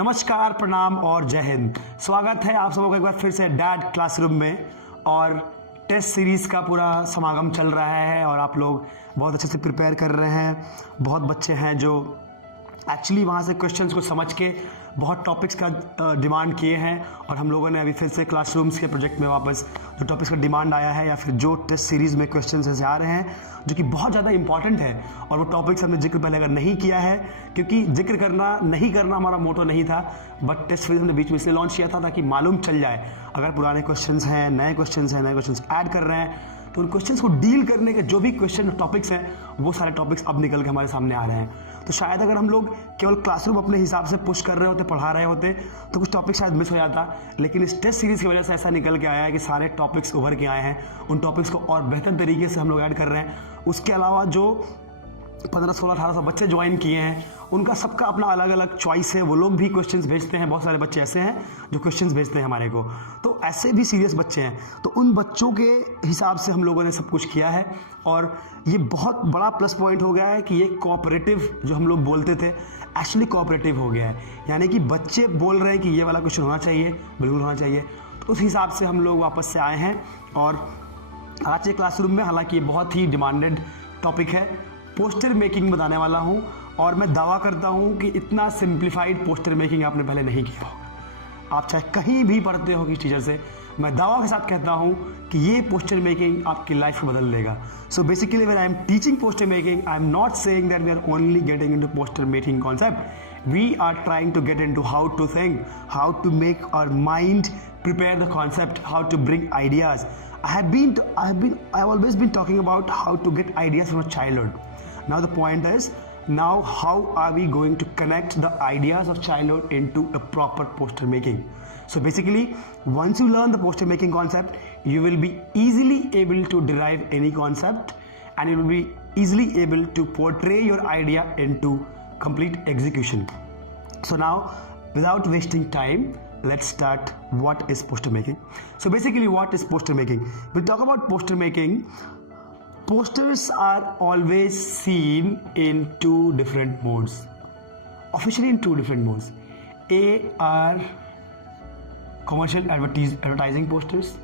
नमस्कार, प्रणाम और जय हिंद। स्वागत है आप सबों का एक बार फिर से डैड क्लासरूम में। और टेस्ट सीरीज़ का पूरा समागम चल रहा है और आप लोग बहुत अच्छे से प्रिपेयर कर रहे हैं। बहुत बच्चे हैं जो एक्चुअली वहाँ से क्वेश्चंस को समझ के बहुत टॉपिक्स का डिमांड किए हैं और हम लोगों ने अभी फिर से क्लासरूम्स के प्रोजेक्ट में वापस जो टॉपिक्स का डिमांड आया है या फिर जो टेस्ट सीरीज़ में क्वेश्चंस ऐसे आ रहे हैं जो कि बहुत ज़्यादा इंपॉर्टेंट है और वो टॉपिक्स हमने जिक्र पहले अगर नहीं किया है, क्योंकि जिक्र करना नहीं करना हमारा मोटो नहीं था, बट टेस्ट सीरीज हमने बीच में इसलिए लॉन्च किया था ताकि मालूम चल जाए अगर पुराने क्वेश्चंस हैं, नए क्वेश्चंस ऐड कर रहे हैं तो उन क्वेश्चंस को डील करने के जो भी क्वेश्चन टॉपिक्स हैं वो सारे टॉपिक्स अब निकल के हमारे सामने आ रहे हैं। तो शायद अगर हम लोग केवल क्लासरूम अपने हिसाब से पुश कर रहे होते, पढ़ा रहे होते तो कुछ टॉपिक शायद मिस हो जाता, लेकिन इस टेस्ट सीरीज़ की वजह से ऐसा निकल के आया है कि सारे टॉपिक्स उभर के आए हैं। उन टॉपिक्स को और बेहतर तरीके से हम लोग ऐड कर रहे हैं। उसके अलावा जो 15, 16, 18 बच्चे ज्वाइन किए हैं उनका सबका अपना अलग अलग चॉइस है। वो लोग भी क्वेश्चंस भेजते हैं। बहुत सारे बच्चे ऐसे हैं जो क्वेश्चंस भेजते हैं हमारे को, तो ऐसे भी सीरियस बच्चे हैं। तो उन बच्चों के हिसाब से हम लोगों ने सब कुछ किया है और ये बहुत बड़ा प्लस पॉइंट हो गया है कि ये कोऑपरेटिव जो हम लोग बोलते थे एक्चुअली कोऑपरेटिव हो गया है। यानी कि बच्चे बोल रहे हैं कि ये वाला क्वेश्चन होना चाहिए, बिल्कुल होना चाहिए। तो उस हिसाब से हम लोग वापस से आए हैं और आज के क्लासरूम में, हालांकि ये बहुत ही डिमांडेड टॉपिक है, पोस्टर मेकिंग बताने वाला हूँ। और मैं दावा करता हूँ कि इतना सिंप्लीफाइड पोस्टर मेकिंग आपने पहले नहीं किया होगा। आप चाहे कहीं भी पढ़ते हो किसी टीचर से, मैं दावा के साथ कहता हूँ कि ये पोस्टर मेकिंग आपकी लाइफ को बदल देगा। So basically when I am teaching poster making, I am not saying that we are only getting into poster making concept. We are trying to get into how to think, how to make our mind prepare the concept, how to bring ideas. I've always been talking about how to get ideas from a childhood. Now the point is, now how are we going to connect the ideas of childhood into a proper poster making? So basically, once you learn the poster making concept, you will be easily able to derive any concept and you will be easily able to portray your idea into complete execution. So now, without wasting time, let's start. What is poster making? So basically, what is poster making? We talk about poster making. Posters are always seen in two different modes. Officially in two different modes. A are commercial advertising posters.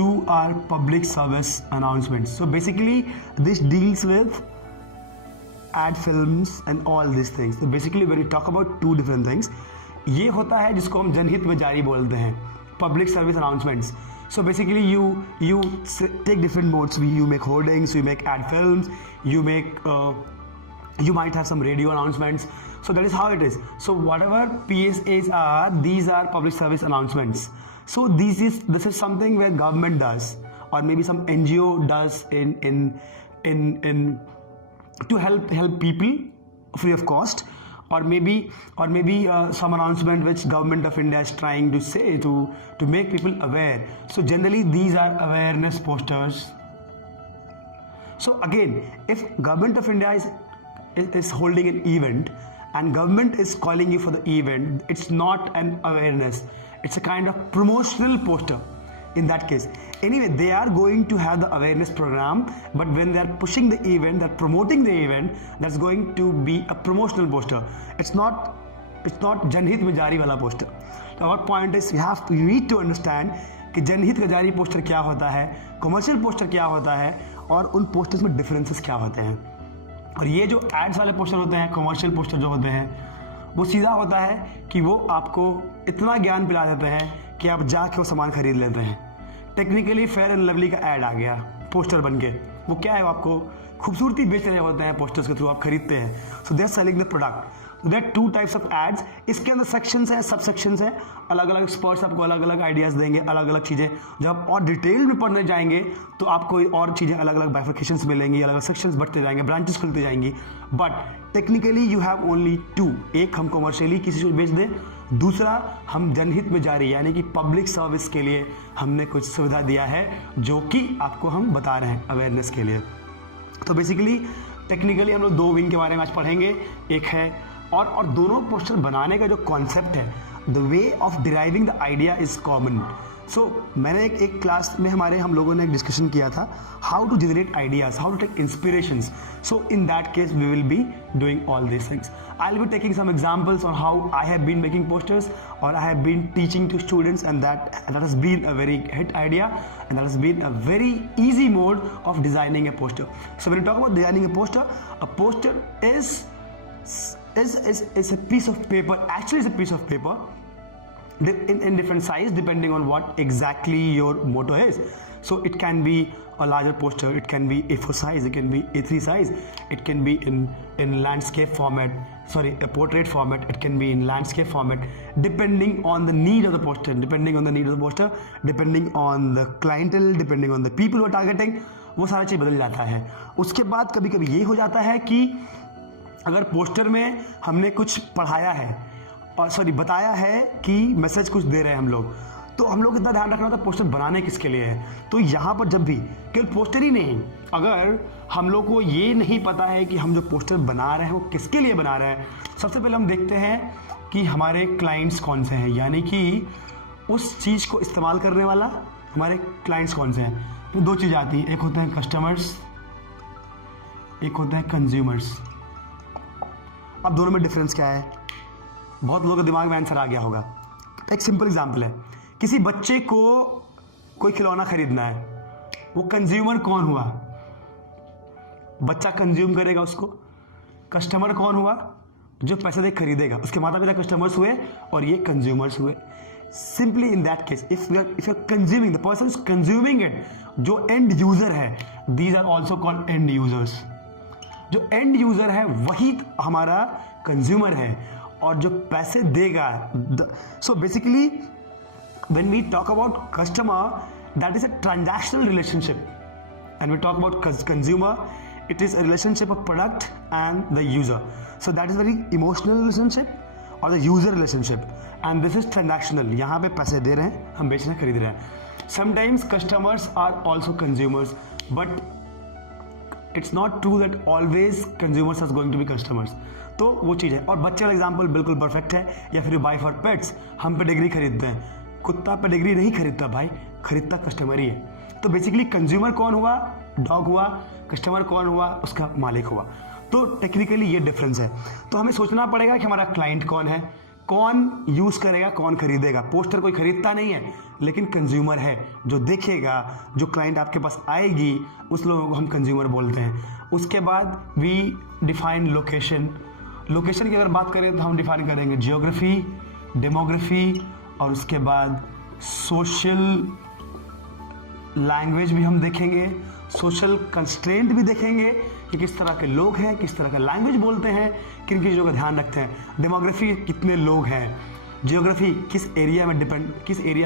Two are public service announcements. So basically, this deals with ad films and all these things. So basically, when we talk about two different things, ये होता है जिसको हम जनहित में जारी बोलते हैं, public service announcements. So basically you take different modes. You make hoardings, you make ad films, you might have some radio announcements. So that is how it is. So whatever PSAs are, these are public service announcements. So this is something where government does or maybe some NGO does in to help people free of cost. Or maybe some announcement which government of India is trying to say to make people aware. So generally these are awareness posters. So again, if government of India is holding an event and government is calling you for the event, it's not an awareness, it's a kind of promotional poster in that case. Anyway, they are going to have the awareness program, but when they are pushing the event, they're promoting the event, that's going to be a promotional poster. It's not जनहित में जारी वाला poster. Now what point is, you need to understand कि जनहित का जारी poster क्या होता है, कमर्शियल पोस्टर क्या होता है और उन पोस्टर्स में डिफरेंसेस क्या होते हैं। और ये जो एड्स वाले पोस्टर होते हैं, कमर्शियल पोस्टर जो होते हैं, वो सीधा होता है कि वो आपको इतना ज्ञान पिला देते हैं कि आप जाके वो सामान खरीद लेते हैं। टेक्निकली फेयर एंड लवली का ऐड आ गया पोस्टर बन के। वो क्या है, वो आपको खूबसूरती बेच रहे होते हैं, पोस्टर्स के थ्रू आप खरीदते हैं। So they are selling the product. There two types of ads. इसके अंदर सेक्शंस हैं, सब सेक्शंस हैं, अलग अलग एक्सपर्ट्स आपको अलग अलग आइडियाज़ देंगे, अलग अलग चीज़ें। जब आप और डिटेल में पढ़ने जाएंगे तो आपको और चीज़ें अलग अलग बाइफर्केशंस मिलेंगी, अलग अलग सेक्शंस बढ़ते जाएंगे, ब्रांचेस खुलती जाएंगी। But technically you have only two. एक हम कमर्शियली किसी को बेच दें, दूसरा हम जनहित में जारी यानी कि पब्लिक सर्विस के लिए हमने कुछ सुविधा दिया है जो कि आपको हम बता रहे हैं अवेयरनेस के लिए। तो बेसिकली टेक्निकली हम लोग दो विंग के बारे में आज पढ़ेंगे। एक है और दोनों पोस्टर बनाने का जो कॉन्सेप्ट है, the way of deriving the idea is common. मैंने एक क्लास में हम लोगों ने एक डिस्कशन किया था how to generate ideas, how to take inspirations. So in that case we will be doing all these things. I'll be taking some examples on how I have been making posters or I have been teaching to students, and that has been a very hit idea, and that has been a very easy mode of designing a poster. So when you talk about designing a poster is a piece of paper. Actually, it's a piece of paper in different size depending on what exactly your motto is. So it can be a larger poster, it can be A4 size, it can be A3 size, it can be in landscape format, a portrait format, it can be in landscape format, depending on the need of the poster, depending on the clientele, depending on the people who are targeting. वो सारा चीज़ बदल जाता है. उसके बाद कभी कभी ये हो जाता है कि अगर पोस्टर में हमने कुछ पढ़ाया है और बताया है कि मैसेज कुछ दे रहे हैं हम लोग, तो हम लोग इतना ध्यान रखना होता है पोस्टर बनाने किसके लिए है. तो यहाँ पर जब भी केवल पोस्टर ही नहीं, अगर हम लोग को ये नहीं पता है कि हम जो पोस्टर बना रहे हैं वो किसके लिए बना रहे हैं, सबसे पहले हम देखते हैं कि हमारे क्लाइंट्स कौन से हैं, यानी कि उस चीज़ को इस्तेमाल करने वाला हमारे क्लाइंट्स कौन से हैं. तो दो चीज़ आती है, एक होते हैं कस्टमर्स, एक होते हैं कंज्यूमर्स. अब दोनों में डिफरेंस क्या है, बहुत लोगों के दिमाग में आंसर आ गया होगा. एक सिंपल एग्जांपल है, किसी बच्चे को कोई खिलौना खरीदना है, वो कंज्यूमर कौन हुआ, बच्चा कंज्यूम करेगा उसको. कस्टमर कौन हुआ, जो पैसे दे खरीदेगा, उसके माता पिता कस्टमर्स हुए और ये कंज्यूमर्स हुए. Simply in that case if you are consuming, the person is consuming it, जो एंड यूजर है, these are also called end users. जो एंड यूजर है वही हमारा कंज्यूमर है, और जो पैसे देगा. So basically when we talk about customer, that is a transactional relationship, and we talk about consumer, it is a relationship of product and the user. So that is very emotional relationship or the user relationship, and this is transactional. यहाँ पे पैसे दे रहे हैं, हम बेच रहे हैं, खरीद रहे हैं. Sometimes customers are also consumers, but it's not true that always consumers are going to be customers. तो वो चीज़ है. और बच्चे वाला एग्जाम्पल बिल्कुल परफेक्ट है. या फिर बाय फॉर पेट्स, हम पेडिग्री खरीदते हैं, कुत्ता पेडिग्री नहीं खरीदता भाई, खरीदता कस्टमर ही है. तो बेसिकली कंज्यूमर कौन हुआ, डॉग हुआ, कस्टमर कौन हुआ, उसका मालिक हुआ. तो टेक्निकली ये डिफरेंस है. तो हमें सोचना पड़ेगा कि हमारा क्लाइंट कौन है, कौन यूज़ करेगा, कौन खरीदेगा. पोस्टर कोई खरीदता नहीं है, लेकिन कंज्यूमर है जो देखेगा, जो क्लाइंट आपके पास आएगी, उस लोगों को हम कंज्यूमर बोलते हैं. उसके बाद वी डिफाइन लोकेशन. लोकेशन की अगर बात करें तो हम डिफाइन करेंगे जियोग्राफी, डेमोग्राफी, और उसके बाद सोशल लैंग्वेज भी हम देखेंगे, सोशल कंस्ट्रेंट भी देखेंगे कि किस तरह के लोग हैं, किस तरह का लैंग्वेज बोलते हैं, किन किन चीज़ों का ध्यान रखते हैं. डेमोग्राफी, कितने लोग हैं. जियोग्राफी, किस एरिया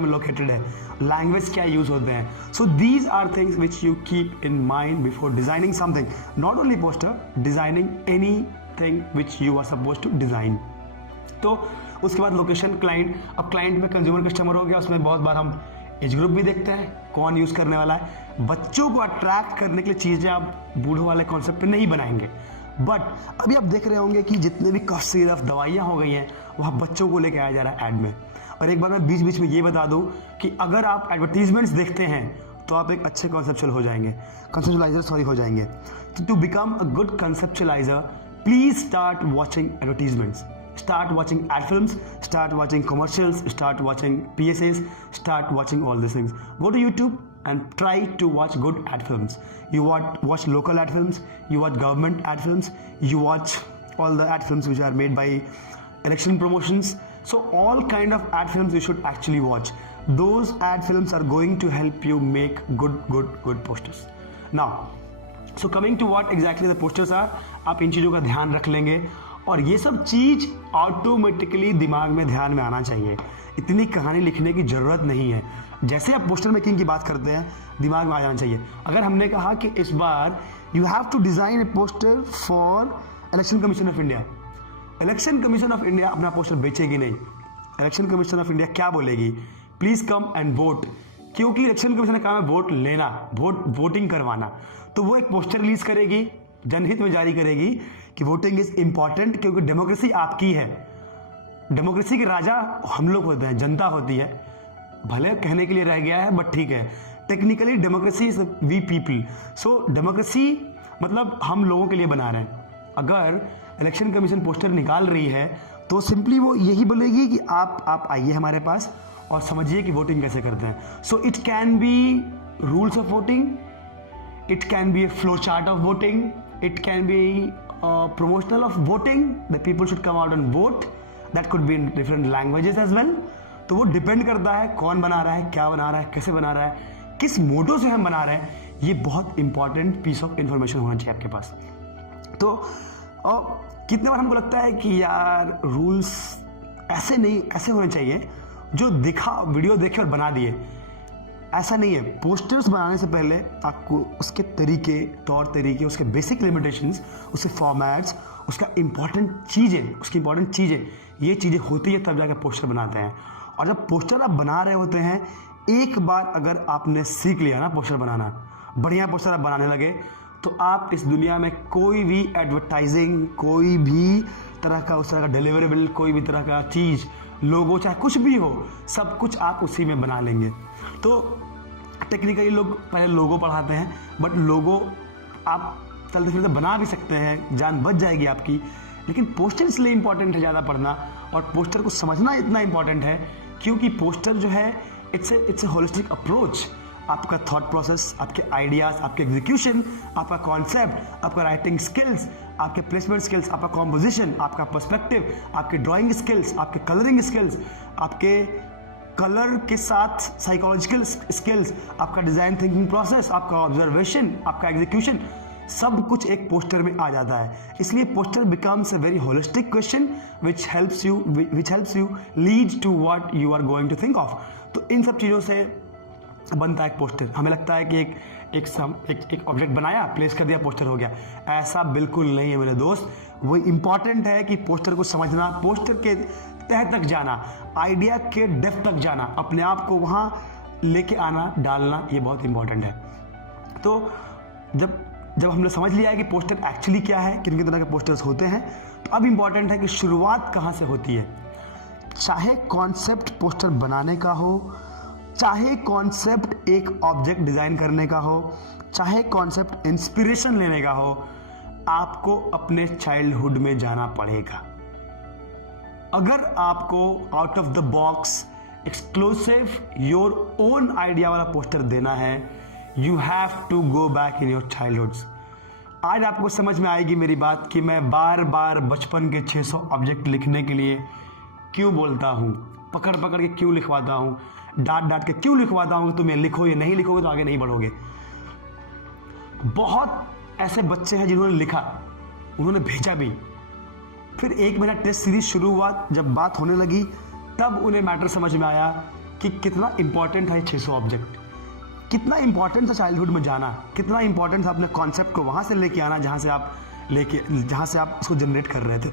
में लोकेटेड है. लैंग्वेज क्या यूज होते हैं. So these are things which you keep in mind before designing something. Not only poster, designing anything which you are suppose to design. तो उसके बाद लोकेशन, क्लाइंट. अब क्लाइंट में कंज्यूमर कस्टमर हो गया, उसमें बहुत बार हम एज ग्रुप भी देखते हैं, कौन यूज़ करने वाला है. बच्चों को अट्रैक्ट करने के लिए चीज़ें आप बूढ़ों वाले कॉन्सेप्ट पे नहीं बनाएंगे. बट अभी आप देख रहे होंगे कि जितने भी कफ सिरप दवाइयाँ हो गई हैं, वह बच्चों को लेकर आया जा रहा है ऐड में. और एक बार मैं बीच बीच में ये बता दूँ कि अगर आप एडवर्टीजमेंट्स देखते हैं तो आप एक अच्छे कंसेप्चुअलाइजर हो जाएंगे. To become a good conceptualiser, please start watching advertisements. Start watching ad films, start watching commercials, start watching PSAs, start watching all these things. Go to YouTube and try to watch good ad films. You watch local ad films, you watch government ad films, you watch all the ad films which are made by election promotions. So all kind of ad films you should actually watch. Those ad films are going to help you make good posters. Now, so coming to what exactly the posters are, आप इन चीज़ों का ध्यान रख लेंगे और ये सब चीज़ automatically दिमाग में ध्यान में आना चाहिए. इतनी कहानी लिखने की ज़रूरत नहीं है. जैसे आप पोस्टर मेकिंग की बात करते हैं, दिमाग में आ जाना चाहिए. अगर हमने कहा कि इस बार you have to design a poster for election commission of India, election commission of India अपना पोस्टर बेचेगी नहीं. इलेक्शन कमीशन ऑफ इंडिया क्या बोलेगी, प्लीज़ कम एंड वोट. क्योंकि इलेक्शन कमीशन का काम है वोट लेना, वोटिंग करवाना. तो वो एक पोस्टर रिलीज करेगी, जनहित में जारी करेगी कि वोटिंग इज इंपॉर्टेंट, क्योंकि डेमोक्रेसी आपकी है. डेमोक्रेसी के राजा हम लोग होते हैं, जनता होती है. भले कहने के लिए रह गया है बट ठीक है। Technically democracy is we people. So democracy मतलब हम लोगों के लिए बना रहे हैं। अगर इलेक्शन कमीशन पोस्टर निकाल रही है तो सिंपली वो यही बोलेगी कि आप आइए हमारे पास और समझिए कि वोटिंग कैसे करते हैं। So it can be rules of voting, it can be a flow chart of voting, it can be promotional of voting, the people should come out and vote, that could be in different languages as well। तो वो depend करता है कौन बना रहा है, क्या बना रहा है, कैसे बना रहा है, किस मोटो से हम बना रहे हैं। ये बहुत इंपॉर्टेंट पीस ऑफ इंफॉर्मेशन होना चाहिए आपके पास। तो कितने बार हमको लगता है कि यार रूल्स ऐसे नहीं, ऐसे होने चाहिए जो दिखा वीडियो देखे और बना दिए। ऐसा नहीं है। पोस्टर्स बनाने से पहले आपको उसके तरीके, तौर तरीके, उसके बेसिक लिमिटेशंस, उसके फॉर्मेट्स, उसकी इंपॉर्टेंट चीज़ें ये चीज़ें होती है तब जाकर पोस्टर बनाते हैं। और जब पोस्टर आप बना रहे होते हैं, एक बार अगर आपने सीख लिया ना पोस्टर बनाना, बढ़िया पोस्टर आप बनाने लगे, तो आप इस दुनिया में कोई भी एडवर्टाइजिंग, कोई भी तरह का उस तरह का डिलीवरेबल, कोई भी तरह का चीज़, लोगो, चाहे कुछ भी हो, सब कुछ आप उसी में बना लेंगे। तो टेक्निकली लोग पहले लोगो पढ़ाते हैं, बट लोगो आप चलते फिरते बना भी सकते हैं, जान बच जाएगी आपकी। लेकिन पोस्टर इसलिए इंपॉर्टेंट है ज़्यादा पढ़ना और पोस्टर को समझना इतना इंपॉर्टेंट है क्योंकि पोस्टर जो है इट्स ए होलिस्टिक अप्रोच। आपका थॉट प्रोसेस, आपके आइडियाज़, आपके एग्जीक्यूशन, आपका कॉन्सेप्ट, आपका राइटिंग स्किल्स, आपके प्लेसमेंट स्किल्स, आपका कॉम्पोजिशन, आपका पर्सपेक्टिव, आपके ड्राइंग स्किल्स, आपके कलरिंग स्किल्स, आपके कलर के साथ साइकोलॉजिकल स्किल्स, आपका डिज़ाइन थिंकिंग प्रोसेस, आपका ऑब्जर्वेशन, आपका एग्जीक्यूशन, सब कुछ एक पोस्टर में आ जाता है। इसलिए poster becomes a very holistic question which helps you lead to what you are going to think of. तो इन सब चीज़ों से बनता है एक पोस्टर। हमें लगता है कि एक ऑब्जेक्ट बनाया, प्लेस कर दिया, पोस्टर हो गया। ऐसा बिल्कुल नहीं है मेरे दोस्त। वो इंपॉर्टेंट है कि पोस्टर को समझना, पोस्टर के तह तक जाना, आइडिया के डेप्थ तक जाना, अपने आप को वहाँ लेके आना, डालना, ये बहुत इंपॉर्टेंट है। तो जब हमने समझ लिया है कि पोस्टर एक्चुअली क्या है, किन किन तरह के पोस्टर्स होते हैं, तो अब इंपॉर्टेंट है कि शुरुआत कहाँ से होती है। चाहे कॉन्सेप्ट पोस्टर बनाने का हो, चाहे कॉन्सेप्ट एक ऑब्जेक्ट डिज़ाइन करने का हो, चाहे कॉन्सेप्ट इंस्पिरेशन लेने का हो, आपको अपने चाइल्डहुड में जाना पड़ेगा। अगर आपको out of the box exclusive your own idea वाला पोस्टर देना है, you have to go back in your childhoods. आज आपको समझ में आएगी मेरी बात कि मैं बार बार बचपन के 600 ऑब्जेक्ट लिखने के लिए क्यों बोलता हूँ, पकड़ पकड़ के क्यों लिखवाता हूँ, डांट डांट के क्यों लिखवाता हूँ कि तुम्हें लिखो, ये नहीं लिखोगे तो आगे नहीं बढ़ोगे। बहुत ऐसे बच्चे हैं जिन्होंने लिखा, उन्होंने भेजा भी, फिर एक महीना टेस्ट सीरीज शुरू हुआ, जब बात होने लगी तब उन्हें मैटर समझ में आया कि कितना इंपॉर्टेंट है 600 ऑब्जेक्ट, कितना इंपॉर्टेंट था चाइल्डहुड में जाना, कितना इंपॉर्टेंट था अपने कॉन्सेप्ट को वहाँ से लेके आना जहाँ से आप उसको जनरेट कर रहे थे।